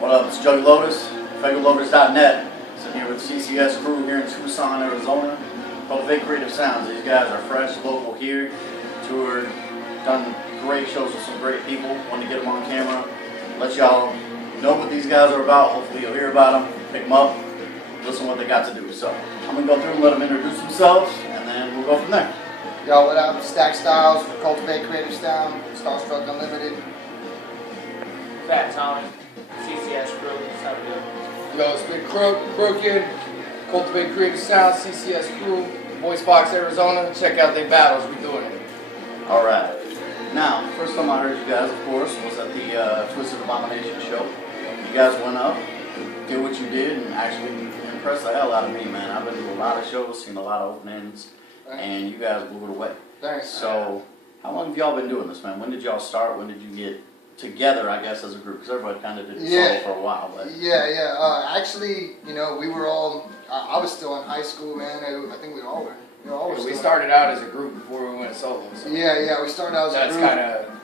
What up? It's Jug Lotus, FegoLotus.net. Sitting here with C.C.S crew here in Tucson, Arizona. Cultivate Creative Sounds. These guys are fresh, local here. Toured, done great shows with some great people. Wanted to get them on camera, let y'all know what these guys are about. Hopefully you'll hear about them, pick them up, listen to what they got to do. So I'm going to go through and let them introduce themselves, and then we'll go from there. Yo, what up? Stack Styles, Cultivate Creative Sounds, Starstruck Unlimited. Fat Tommy, C.C.S. crew, what's up, dude? Yo, it's Big Crooked, Cultivate Creative Sounds, C.C.S. crew, Voice Box, Arizona. Check out their battles, we doing it. Alright. Now, first time I heard you guys, of course, was at the Twisted Abomination show. You guys went up, did what you did, and actually impressed the hell out of me, man. I've been to a lot of shows, seen a lot of openings, and you guys blew it away. Thanks. So, how long have y'all been doing this, man? When did y'all start? When did you get together, I guess, as a group? Because everybody kind of did it solo for a while. But Actually, you know, we were all, I was still in high school, man. I think we all were. We started out as a group before we went solo. So Yeah, we started out as a group. That's kind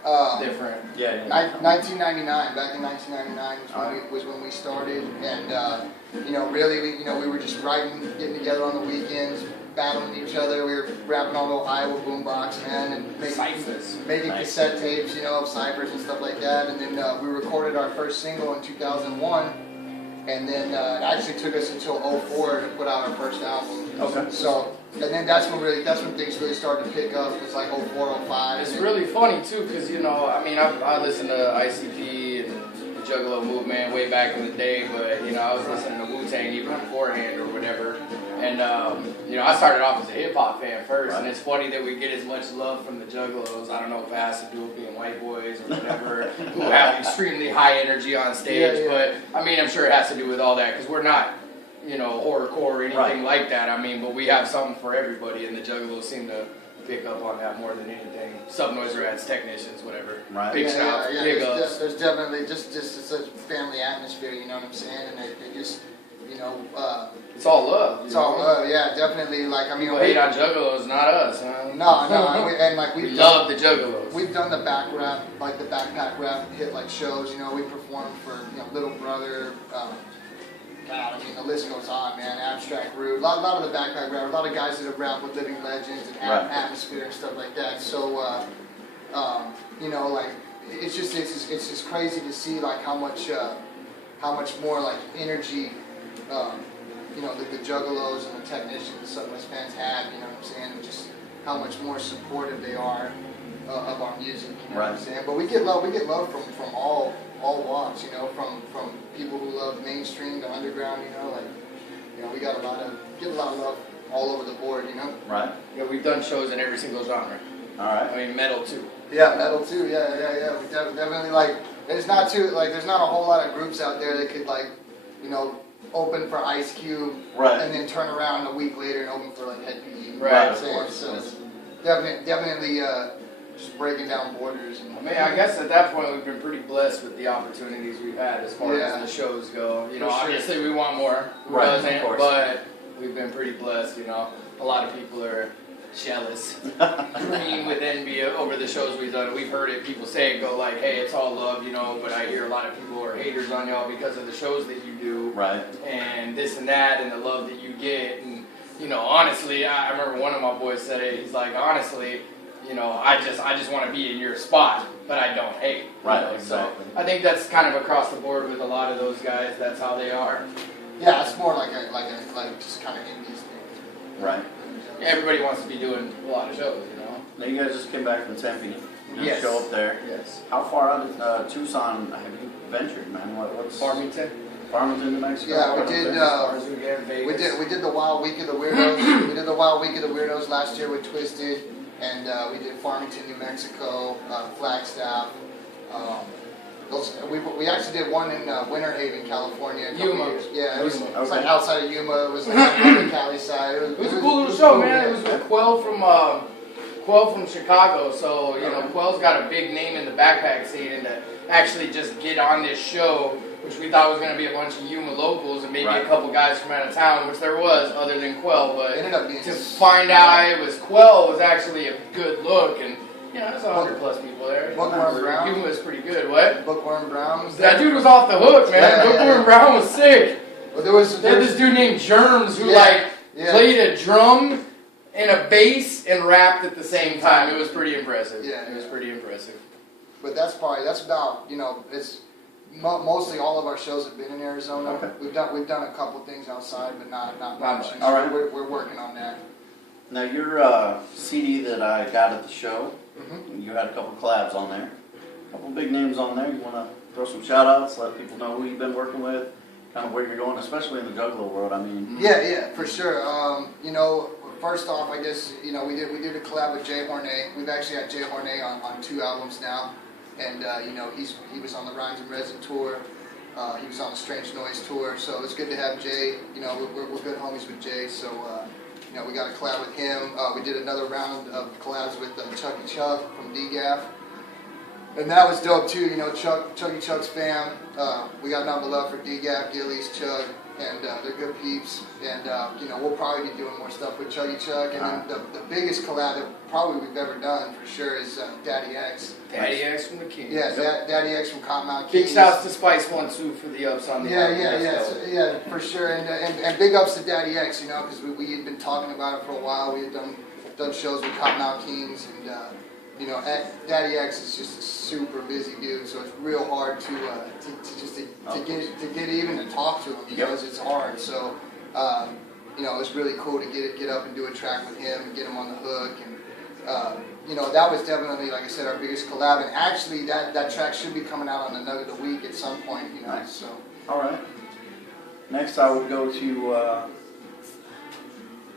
of different. Yeah. 1999, back in 1999 was when we started, and you know, really, we were just writing, getting together on the weekends, battling each other. We were rapping on the Iowa boombox, man, and making cassette tapes, you know, of ciphers and stuff like that. And then we recorded our first single in 2001, and then it actually took us until 2004 to put out our first album. Okay. So. And then that's when things really started to pick up. It's like 04, 05. It's really funny too, because you know, I mean, I listened to ICP and the Juggalo movement way back in the day, but you know, I was listening to Wu-Tang even beforehand or whatever. And you know, I started off as a hip hop fan first, and it's funny that we get as much love from the Juggalos. I don't know if it has to do with being white boys or whatever, who have extremely high energy on stage, but I mean, I'm sure it has to do with all that, because we're not, you know, horrorcore or anything like that. I mean, but we have something for everybody, and the Juggalos seem to pick up on that more than anything. Sub-noise rats, technicians, whatever. Right. Big shouts, big ups. There's definitely just such a family atmosphere, you know what I'm saying? And they just, you know, it's all love. It's all love, yeah, definitely. Like, I mean, people hate on Juggalos, not us, huh? No, and like we love the Juggalos. We've done the back rap, like the backpack rap hit like shows. You know, we performed for Little Brother. God, I mean, the list goes on, man. Abstract Rude, a lot of the backpack rappers, a lot of guys that have rapped with Living Legends and Atmosphere and stuff like that. So, you know, like it's just crazy to see like how much more like energy, you know, the Juggalos and the technicians, the Sub-Noise fans have. You know what I'm saying? And just how much more supportive they are of our music. You know what I'm saying? But we get love from all walks, you know, from people who love mainstream to underground, we got a lot of love all over the board, you know. Right. Yeah, we've done shows in every single genre. All right. I mean, metal too. Yeah, metal too. Yeah. We definitely like. There's not a whole lot of groups out there that could like, you know, open for Ice Cube, and then turn around a week later and open for like Head PE. Right. Of course. So it's definitely. Just breaking down borders. I mean, I guess at that point we've been pretty blessed with the opportunities we've had as far as the shows go. You know, obviously we want more, but we've been pretty blessed. You know, a lot of people are jealous, green with envy over the shows we've done. We've heard it, people say it, go like, hey, it's all love, you know, but I hear a lot of people are haters on y'all because of the shows that you do, and this and that, and the love that you get. And you know, honestly, I remember one of my boys said it. He's like, honestly, you know, I just want to be in your spot, but I don't hate. Right, know? exactly. So I think that's kind of across the board with a lot of those guys. That's how they are. Yeah, it's more like just kind of indies thing. Right. Yeah, everybody wants to be doing a lot of shows, you know. Now you guys just came back from Tempe. Yes. Show up there. Yes. How far out of Tucson have you ventured, man? What's Farmington, New Mexico? Yeah, we did the Wild Week of the Weirdos. We did the Wild Week of the Weirdos last year with Twisted. And we did Farmington, New Mexico, Flagstaff. We actually did one in Winter Haven, California. Yuma. Yeah, it was like outside of Yuma. It was like on the Cali side. It was a cool little show, man. It was with Quell from Chicago. So, you know, Quell's got a big name in the backpack scene, and to actually just get on this show, which we thought was going to be a bunch of Yuma locals and maybe a couple guys from out of town, which there was, other than Quell. But ended up being to find out it was Quell was actually a good look, and Yeah, there's 100+ people there. Bookworm Brown. He was pretty good. What? Bookworm Brown was That there. dude was off the hook, man. Yeah, Bookworm Brown was sick. But there was They had this dude named Germs who Yeah. played a drum and a bass and rapped at the same time. It was pretty impressive. Yeah. It was pretty impressive. But that's about, you know, it's mostly all of our shows have been in Arizona. Okay. We've done a couple things outside, but not much. much. And All right. We're working on that. Now your CD that I got at the show, you had a couple collabs on there, a couple big names on there. You want to throw some shout outs, let people know who you've been working with, kind of where you're going, especially in the Juggalo world. I mean, Yeah, for sure. You know, first off, I guess, you know, we did a collab with Jay Hornet. We've actually had Jay Hornet on 2 albums now, and you know, he was on the Rhymes and Resin tour. He was on the Strange Noise tour, so it's good to have Jay. You know, we're good homies with Jay, so you know, we got a collab with him. We did another round of collabs with Chucky Chuck from DGAF. And that was dope too, you know, Chucky Chuck's fam. We got nothing but love for DGAF, Gillies, Chuck, and they're good peeps. And you know, we'll probably be doing more stuff with Chucky Chuck. And then the biggest collab that probably we've ever done for sure is Daddy X. Daddy X from the Kings. Yeah, Daddy X from Cottonmouth Big Kings. shouts to Spice 1 2 for the ups on the Yeah, for sure. And big ups to Daddy X, you know, because we had been talking about it for a while. We had done shows with Cottonmouth Kings, and you know, Daddy X is just a super busy dude, so it's real hard to get even to talk to him, because it's hard. So you know, it's really cool to get up and do a track with him and get him on the hook. And you know, that was definitely, like I said, our biggest collab. And actually, that track should be coming out on the Nugget of the Week at some point, you know. Nice. So all right. Next, I would go to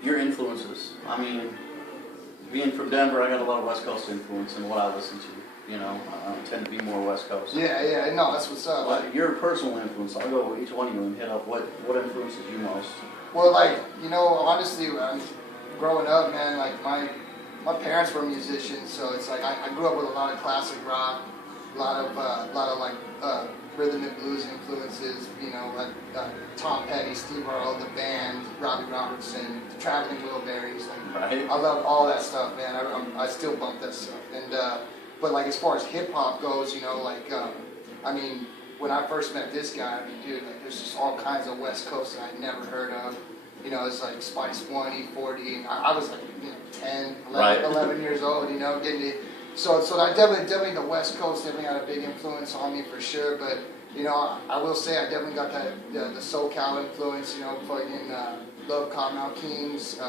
your influences. I mean, being from Denver, I got a lot of West Coast influence in what I listen to. You know, I tend to be more West Coast. yeah, no, that's what's up. But your personal influence, I'll go with each one of you and hit up what influences you most. Well, like, you know, honestly, growing up, man, like my parents were musicians, so it's like I grew up with a lot of classic rock, a lot of like rhythm and blues influences. You know, like Tom Petty, Steve Earle, the band, Robbie Robertson, the Traveling Wilburys. Like, Right. I love all that stuff, man. I still bump that stuff. And but like as far as hip hop goes, you know, like I mean, when I first met this guy, I mean, dude, like there's just all kinds of West Coast that I'd never heard of. You know, it's like Spice 1, E40. I was like, you know, 10, 11 years old, you know, getting it. So I definitely the West Coast definitely had a big influence on me for sure. But you know, I will say I definitely got that the SoCal influence. You know, fucking love Cottonmouth Kings.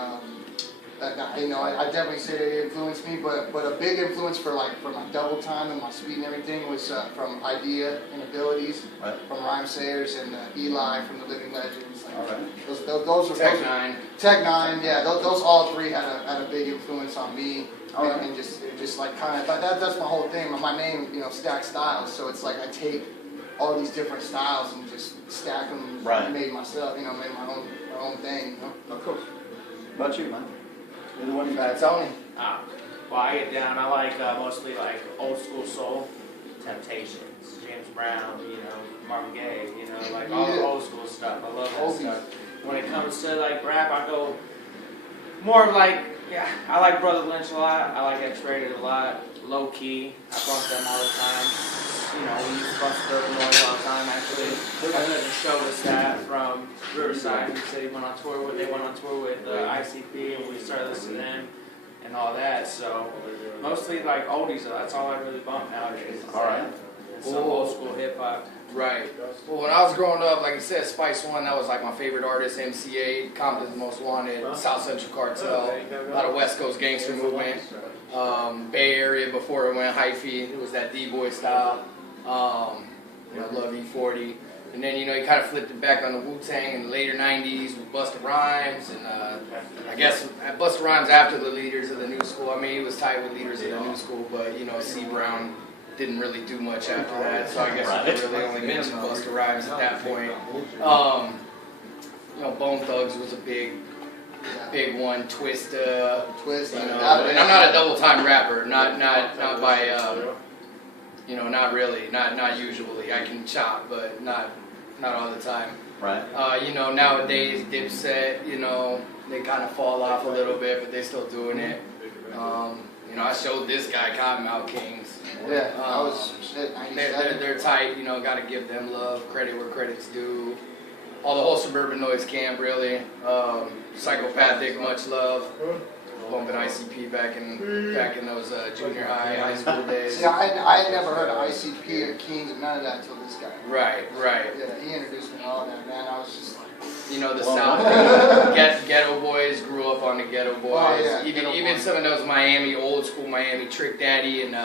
You know, I definitely say they influenced me, but a big influence for my double time and my speed and everything was from Idea and Abilities, Right. from Rhyme Sayers, and Eli from the Living Legends. Like, All right. those are Tech Nine. Tech Nine, yeah, those all three had a big influence on me, All right. and just like kind of that's my whole thing. My name, you know, Stack Styles, so it's like I take all these different styles and just stack them, Right. made myself, you know, made my own thing, you know. Of course. What about you, man? Either one of you That's Tony. Well, I get down. I like mostly like old school soul, Temptations, James Brown, you know, Marvin Gaye, you know, like all the old school stuff. I love that Oldies. stuff. When it comes to like rap, I go more like, yeah, I like Brother Lynch a lot. I like X-Rated a lot. Low Key, I bump them all the time. You know, we used to bust Urban Noise all the time. Actually, I heard the show with that from Riverside. He said he went on tour with. They went on tour with ICP, and we started listening to them and all that. So mostly like oldies. That's all I really bump nowadays. All right. And some old school hip hop. Right. Well, when I was growing up, like you said, Spice 1, that was like my favorite artist, MCA, Compton's Most Wanted, South Central Cartel, a lot of West Coast gangster movement. Bay Area before it went hyphy, it was that D-boy style. You know, love E40. And then, you know, he kind of flipped it back on the Wu-Tang in the later 90s with Busta Rhymes. And I guess Busta Rhymes after the leaders of the new school. I mean, he was tight with leaders of the new school, but, you know, C. Brown didn't really do much after that. So I guess you could really only mention Busta Rhymes at that point. You know, Bone Thugs was a big one. Twist, you know, and I'm not a double time rapper, not by, you know, not really, not usually. I can chop, but not all the time. Right. You know, nowadays Dipset, you know, they kind of fall off a little bit, but they're still doing it. You know, I showed this guy Cottonmouth Kings. Yeah, I was shit, They're 97. tight, you know, gotta give them love, credit where credit's due. All the whole Suburban Noise camp, really. Psychopathic, much love. Bumping ICP back in those junior high school days. See, I had never heard of ICP or Kings or none of that until this guy. Right. Yeah, he introduced me to all that, man. I was just like, You know, the South. Ghetto Boys, grew up on the Ghetto Boys. Oh, yeah, even Ghetto even Boys. some of those Miami, old school Miami, Trick Daddy, and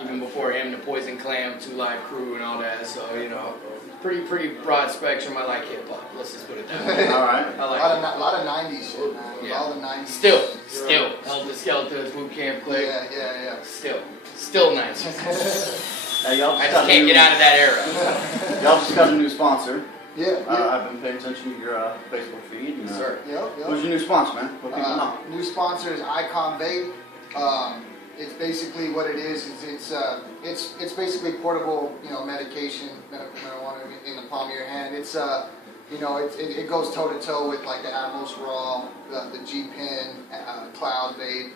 even before him, the Poison Clam, Two Live Crew, and all that. So, you know, pretty broad spectrum. I like hip hop. Let's just put it that way. All right. I like a lot of 90s shit, man. Yeah. All the 90s. Still, Helter Skelter, Boot Camp Click. Yeah. Still nice. Hey, y'all I just can't get out of that era. Y'all just got a new sponsor. Yeah. I've been paying attention to your Facebook feed. And, Sir. Yep. Who's your new sponsor, man? What people know? New sponsor is Icon Vape. It's basically what it is. It's basically portable, you know, medication, medical marijuana in the palm of your hand. It's you know, it goes toe to toe with like the Atmos Raw, the G Pen, Cloud Vape.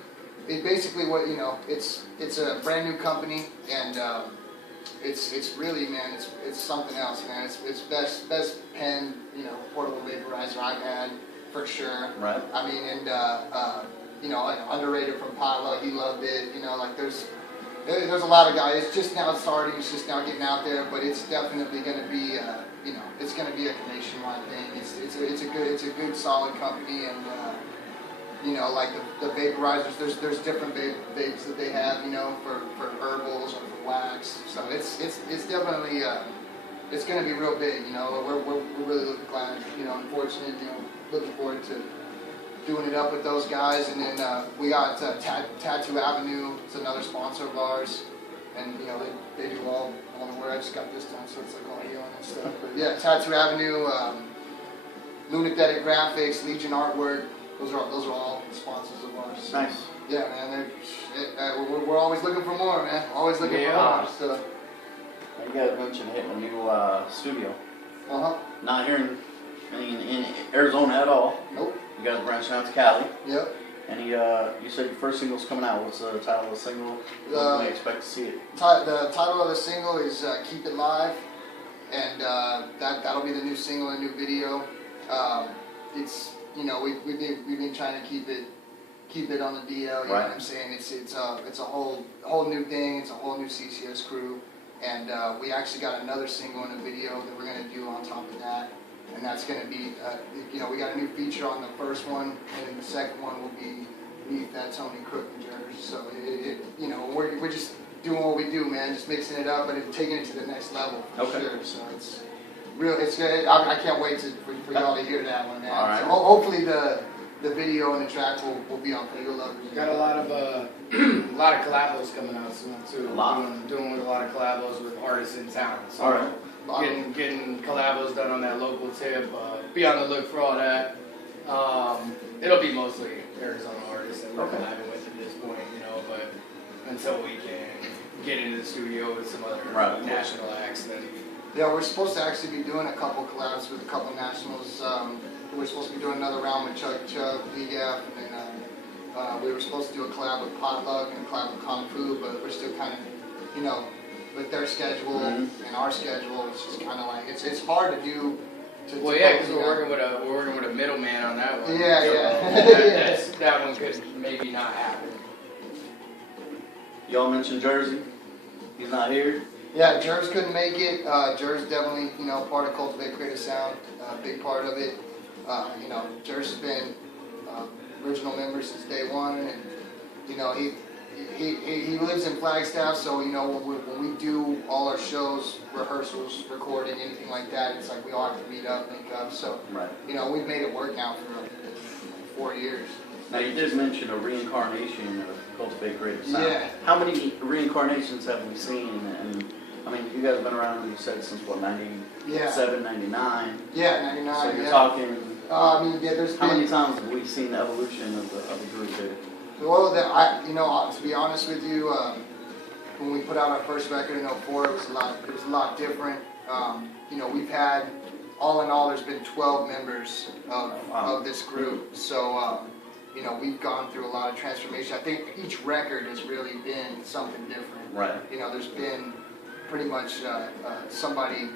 It basically what, you know, it's a brand new company, and it's really, man, it's something else, man. It's best pen, you know, portable vaporizer I've had for sure. Right. I mean, and you know, like underrated from Potluck, he loved it. You know, like there's a lot of guys. It's just now starting. It's just now getting out there, but it's definitely going to be, you know, it's going to be a nationwide thing. It's a good solid company, and you know, like the vaporizers. There's different vapes that they have, you know, for herbals or for wax. So it's definitely it's going to be real big. You know, we're really glad, you know, unfortunate, you know, looking forward to doing it up with those guys. And then we got Tattoo Avenue. It's another sponsor of ours, and you know they do all the work. I just got this done, so it's like all healing and stuff. But yeah, Tattoo Avenue, Lunatic Graphics, Legion Artwork. Those are all sponsors of ours. Nice. Yeah, man. We're always looking for more, man. Always looking for more. So. You guys mentioned hitting a new studio. Not here in Arizona at all. Nope. You guys branching out to Cali. Yep. And you said your first single's coming out. What's the title of the single? When can we expect to see it? The title of the single is Keep It Live, and that'll be the new single and new video. It's, you know, we've been trying to keep it on the DL. You know what I'm saying? It's a whole new thing. It's a whole new C.C.S. crew, and we actually got another single and a video that we're gonna do on top of that. And that's going to be, you know, we got a new feature on the first one, and then the second one will be Beneath That Tony Crook and Jers. So, you know, we're just doing what we do, man, just mixing it up, but taking it to the next level for sure. So it's real. It's good. I can't wait for y'all to hear that one, man. All right. So hopefully the video and the track will be on Pego Lovers. Got a lot of collabos coming out soon too. A lot. Doing a lot of collabos with artists in town. So All right. Getting collabos done on that local tip. Be on the look for all that. It'll be mostly Arizona artists that we're collabing with at this point, you know. But until we can get into the studio with some other national acts, then. Yeah, we're supposed to actually be doing a couple collabs with a couple nationals. We're supposed to be doing another round with Chuck, DGAF, and then we were supposed to do a collab with Potluck and a collab with Kung Fu, but we're still kind of, you know, with their schedule and our schedule, it's just kind of like it's hard to do. Well, yeah, because we're working with a middleman on that one. Yeah, so yeah. that one could maybe not happen. Y'all mentioned Jersey. He's not here. Yeah, Jers couldn't make it. Jers definitely, you know, part of Cultivate Creative Sound, big part of it. You know, Jers has been original member since day one, and you know he lives in Flagstaff, so you know when we do all our shows, rehearsals, recording, anything like that, it's like we all have to meet up, link up. So you know we've made it work now for 4 years. Now you did mention a reincarnation of Cultivate Creative Sounds. Yeah. How many reincarnations have we seen? And I mean, you guys have been around, you said, since what, 97, 99? Yeah, 99. So you're talking. I mean, yeah, there's how been. many times have we seen the evolution of the group here? Well, you know, to be honest with you, when we put out our first record in '04, it was a lot different. You know, we've had, all in all, there's been 12 members of this group. So, you know, we've gone through a lot of transformation. I think each record has really been something different. Right. You know, there's been pretty much somebody,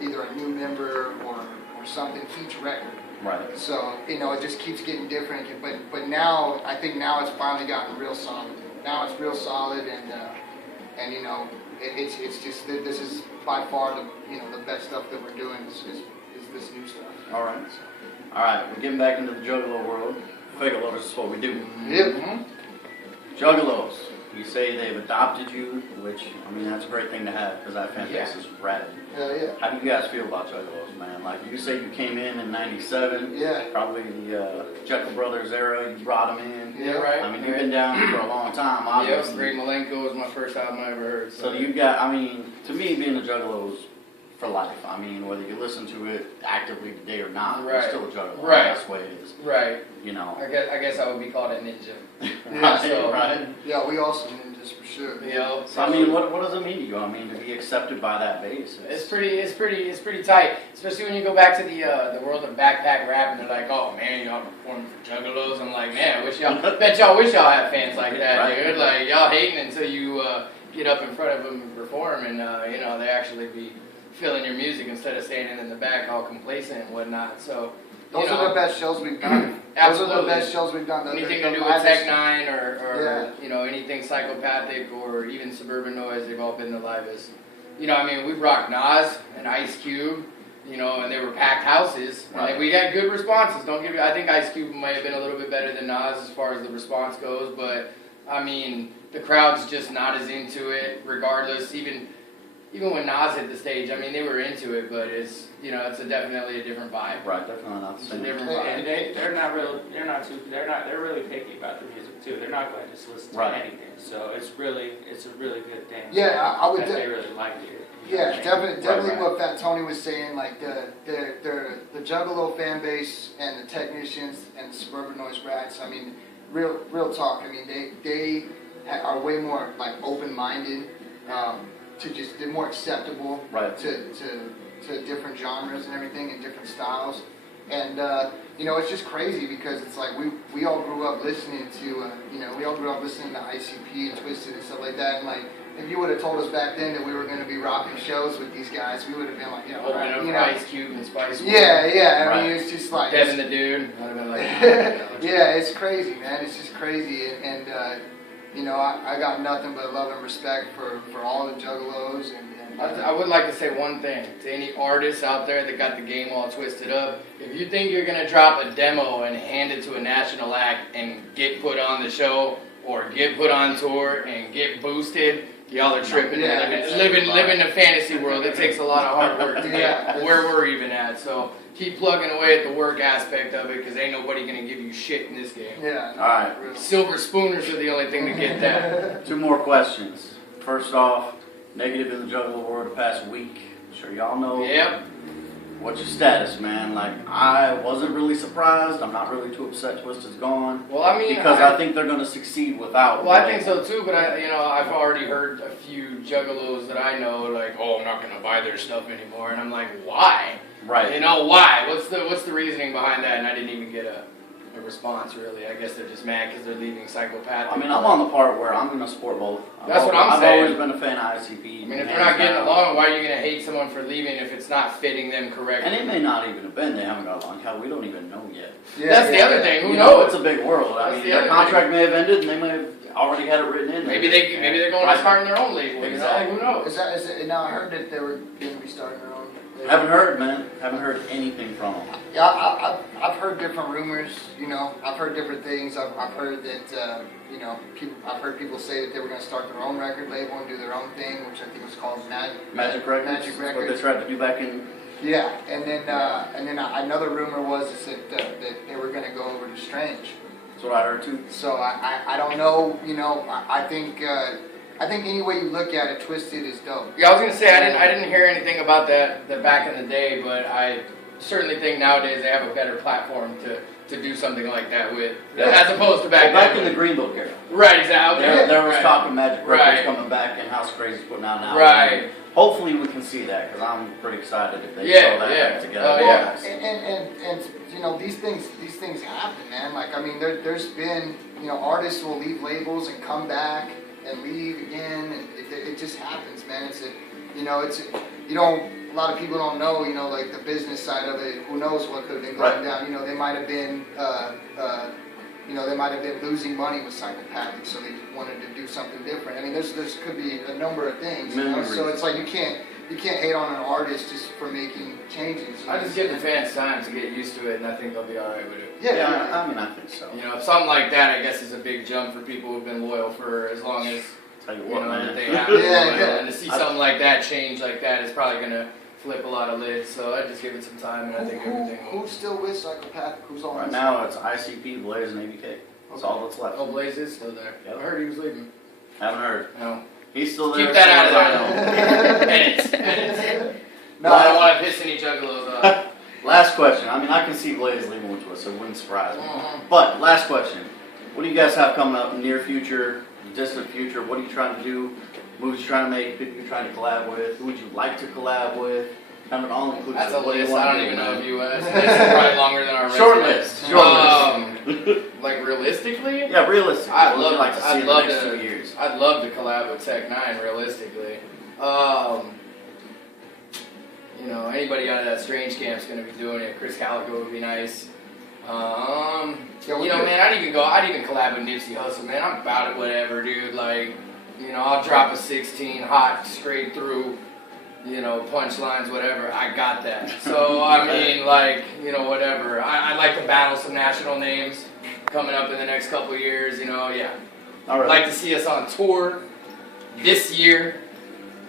either a new member or something each record. Right. So, you know, it just keeps getting different. But now, I think now it's finally gotten real solid. Now it's real solid, and you know, it's just this is by far the best stuff that we're doing is this new stuff. All right. All right. We're getting back into the Juggalo world. Figure lovers is what we do. Yep. Juggalos. You say they've adopted you, which, I mean, that's a great thing to have because that fan base is rad. Hell yeah. How do you guys feel about Juggalos, man? Like, you say you came in '97. Yeah. Probably the Jekyll Brothers era, you brought them in. Yeah, right. I mean, you've been down for a long time, obviously. Yep, Great Malenko was my first album I ever heard. So you got, I mean, to me, being a Juggalo is for life. I mean, whether you listen to it actively today or not, you're Right. still a Juggalo. Right. That's the way it is. Right. You know. I guess I would be called a ninja. Right, So- right. Yeah, we also ninjas for sure. You know. So, I mean, what does it mean to you? I mean, to be accepted by that base? It's pretty tight, especially when you go back to the world of backpack rap and they're like, oh man, y'all performing for Juggalos. I'm like, man, bet y'all wish y'all had fans like that, Right. dude. Like y'all hating until you get up in front of them and perform, and you know they actually be feeling your music instead of standing in the back all complacent and whatnot. So Those are the best shows we've done. Absolutely. Those are the best shows we've done. Anything to do with Tech Nine or you know anything psychopathic or even Suburban Noise, they've all been the livest. You know, I mean, we rocked Nas and Ice Cube, you know, and they were packed houses. Right. And we got good responses. Don't get me. I think Ice Cube might have been a little bit better than Nas as far as the response goes, but I mean, the crowd's just not as into it. Regardless, even when Nas hit the stage, I mean, they were into it, but it's definitely a different vibe. Right, definitely not the It's a same. different And vibe. they're really picky about the music too. They're not going to just listen to Right. anything. So it's a really good thing. Yeah, I would. that they really liked it. Yeah, definitely Right. what Fat Tony was saying, like the Juggalo fan base and the technicians and the Suburban Noise Rats. I mean, real talk. I mean, they are way more like open-minded, they're more acceptable Right. to different genres and everything and different styles. And you know, it's just crazy because it's like we all grew up listening to ICP and Twisted and stuff like that, and like. If you would have told us back then that we were going to be rocking shows with these guys, we would have been like, yeah, Open up you for know, Ice Cube and Spice. yeah. I mean, Right. it's just like, Devin the Dude. I'd have been like, yeah, it's crazy, man. It's just crazy, and you know, I got nothing but love and respect for all the Juggalos, and I would like to say one thing to any artists out there that got the game all twisted up. If you think you're going to drop a demo and hand it to a national act and get put on the show or get put on tour and get boosted, y'all are tripping. Yeah. Living the fantasy world. It takes a lot of hard work to Yeah. get where we're even at. So keep plugging away at the work aspect of it, because ain't nobody going to give you shit in this game. yeah. All right. Really. Silver spooners are the only thing to get that. 2 more questions. First off, negative in the Juggalo world the past week. I'm sure y'all know. Yep. What's your status, man? Like, I wasn't really surprised. I'm not really too upset Twisted's gone. Well, I mean, Because I think they're going to succeed without. Well, I think so too, but I've already heard a few Juggalos that I know like, oh, I'm not gonna buy their stuff anymore, and I'm like, why? Right. You know, why? What's the reasoning behind that? And I didn't even get a response really. I guess they're just mad because they're leaving Psychopath. I mean, I'm on the part where I'm going to support both. That's what I'm I've saying. always been a fan of ICP. I mean, if they're hands not getting down. along, why are you gonna hate someone for leaving if it's not fitting them correctly? And it may not even have been they haven't got along. Hell, we don't even know yet. Yeah, That's the other thing. Who You know, knows? it's a big world. I That's mean, the their other contract may have ended, and they may have already had it written in. Maybe they're going to start their own label. Exactly. You know? Who knows? Is it, now I heard that they were going to be starting their own. Haven't heard, man. Haven't heard anything from them. Yeah, I've heard different rumors. You know, I've heard different things. I've heard that you know, I've heard people say that they were going to start their own record label and do their own thing, which I think was called Magic Records. Magic That's what they Records. tried to do back in. Yeah, and then another rumor was that they were going to go over to Strange. That's what I heard too. So I don't know. You know, I think any way you look at it, Twisted is dope. Yeah, I was gonna say I didn't hear anything about that back in the day, but I certainly think nowadays they have a better platform to do something like that with, as opposed to back Back then. in the Green Book era. Right, exactly. There was Right. talk of Magic Records Right. coming back and House Crazy's putting out an album. Right. hopefully we can see that, because I'm pretty excited if they Yeah, throw that yeah. back together. Oh, yeah. And you know, these things happen, man. Like, I mean, there's been, you know, artists will leave labels and come back and leave again, and it just happens, man. You know, a lot of people don't know, you know, like the business side of it. Who knows what could have been going down? You know, they might have been, losing money with psychopathic, so they wanted to do something different. I mean, there's could be a number of things. You know? So it's like you can't hate on an artist just for making changes. I just give the fans time to get used to it, and I think they'll be all right with it. Yeah, I mean, I think so. You know, something like that, I guess, is a big jump for people who've been loyal for as long as Tell you you what, know man. that they have. Been Yeah, loyal. yeah. And to see something like that change like that is probably gonna flip a lot of lids. So I just give it some time, and I think everything will. Who's still with psychopathic? Who's on? Right now, it's ICP, Blaze, and ABK. That's all that's left. Oh, Blaze is still there. Yep. I heard he was leaving. Haven't heard. No. He's still there. Keep that out of there. there. Edit. No, I don't want to piss any juggalos off. Last question. I mean, I can see Blaze leaving with us, so it wouldn't surprise me. Mhm. But, last question. What do you guys have coming up in the near future, distant future? What are you trying to do? Movies you're trying to make, people you're trying to collab with? Who would you like to collab with? Kind of an all-inclusive. That's a what do you list. want I to don't do, even know man? if you asked. It's probably longer than our Short resume. list. Short list. Like realistically? Yeah, realistically. I'd What would you love like to see I'd in the love next to 2 years? I'd love to collab with Tech 9 realistically. You know, anybody out of that Strange Camp's gonna be doing it. Chris Calico would be nice. You know, man, I'd even collab with Nipsey Hussle, man. I'm about it, whatever, dude. Like, you know, I'll drop a 16 hot straight through, you know, punchlines, whatever. I got that. So, I mean, like, you know, whatever. I'd like to battle some national names coming up in the next couple of years, you know, yeah. All right. I'd like to see us on tour this year.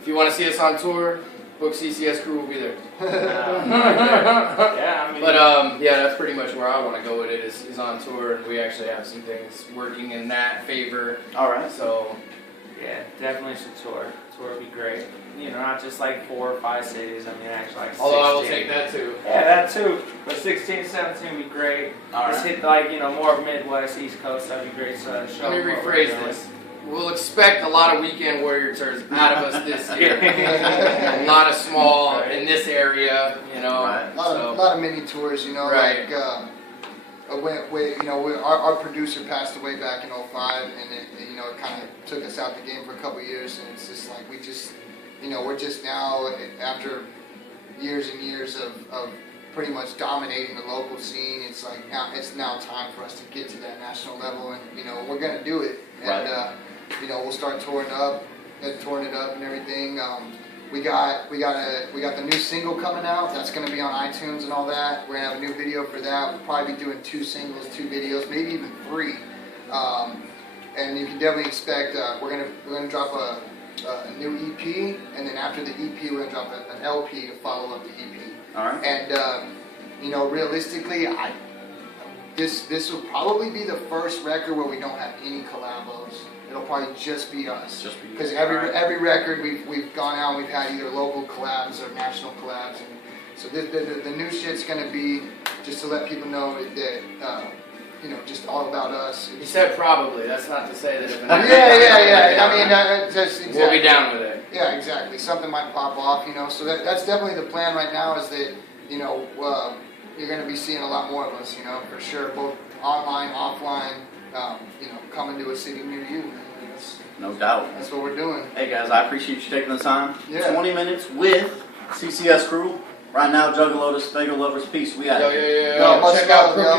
If you want to see us on tour, book C.C.S. crew will be there. Yeah, I mean. But yeah, that's pretty much where I want to go with it is on tour, and we actually have some things working in that favor. All right. So Yeah, definitely should tour. Tour would be great. You know, not just like 4 or 5 cities. I mean, actually like 16. although I will take that too. Yeah, that too. But 16, 17 would be great. All Just right. hit like, you know, more Midwest, East Coast. That'd be great. So show Let me them what we're rephrase doing. this. We'll expect a lot of weekend warrior tours out of us this year. A lot of small in this area, you know. Right. A lot of mini tours, you know, Right. like our producer passed away back in '05, and it you know, it kind of took us out the game for a couple of years, and it's just like we're just now, after years and years of pretty much dominating the local scene, it's like it's now time for us to get to that national level, and you know, we're gonna do it, and Right. you know, we'll start touring it up and everything. We got the new single coming out. That's going to be on iTunes and all that. We're gonna have a new video for that. We'll probably be doing 2 singles, 2 videos, maybe even 3. And you can definitely expect we're gonna drop a new EP, and then after the EP, we're gonna drop an LP to follow up the EP. All right. And you know, realistically, this will probably be the first record where we don't have any collabos. It'll probably just be us. Just be you. Because every record we've gone out, we've had either local collabs or national collabs, and so the new shit's gonna be just to let people know that you know, just all about us. You said probably. That's not to say that if Yeah. I mean, that's exactly. we'll be down with it. Yeah, exactly. Something might pop off, you know. So that's definitely the plan right now. Is that, you know, you're going to be seeing a lot more of us, you know, for sure, both online, offline. You know, coming to a city near you. Man. No doubt. That's what we're doing. Hey guys, I appreciate you taking the time. Yeah. 20 minutes with CCS crew. Right now, Juggalo, Stego Lovers, peace. We out. Yo, Yo, much check love, out yo. Crooked